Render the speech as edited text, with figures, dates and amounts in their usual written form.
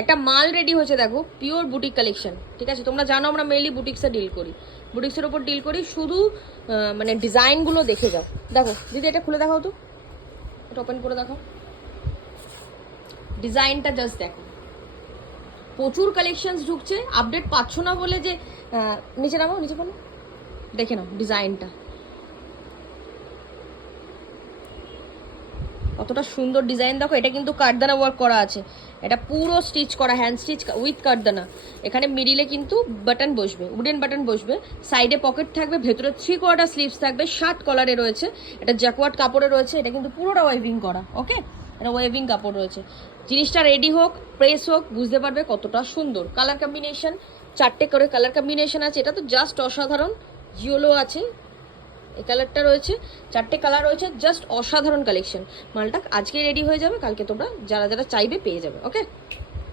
একটা মাল রেডি হয়েছে দেখো, পিওর বুটিক কালেকশন। ঠিক আছে, তোমরা জানো আমরা মেইনলি বুটিক্সে ডিল করি, বুটিক্সের ওপর ডিল করি। শুধু মানে ডিজাইনগুলো দেখে যাও। দেখো দিদি, এটা খুলে দেখাও তো, এটা ওপেন করে দেখাও, ডিজাইনটা জাস্ট দেখো। প্রচুর কালেকশনস ঢুকছে, আপডেট পাচ্ছ না বলে যে নিচে নামাও, নিচে বলো, দেখে নাও ডিজাইনটা কতটা সুন্দর ডিজাইন দেখো। এটা কিন্তু কাঠদানা ওয়ার্ক করা আছে, এটা পুরো স্টিচ করা, হ্যান্ড স্টিচ উইথ কাঠদানা। এখানে মিডিলে কিন্তু বাটন বসবে, উডেন বাটন বসবে, সাইডে পকেট থাকবে, ভেতরে 3/4 স্লিভস থাকবে, শার্ট কলারে রয়েছে, এটা জ্যাকওয়ার্ড কাপড়ে রয়েছে, এটা কিন্তু পুরোটা ওয়েভিং করা। ওকে, এটা ওয়েভিং কাপড় রয়েছে। জিনিসটা রেডি হোক, প্রেস হোক, বুঝতে পারবে কতটা সুন্দর। কালার কম্বিনেশন 4টে করে কালার কম্বিনেশন আছে, এটা তো জাস্ট অসাধারণ। ইয়েলো আছে, এই কালারটা রয়েছে, 4টে কালার রয়েছে, জাস্ট অসাধারণ কালেকশন। মালটা আজকে রেডি হয়ে যাবে, কালকে তোমরা যারা যারা চাইবে পেয়ে যাবে। ওকে।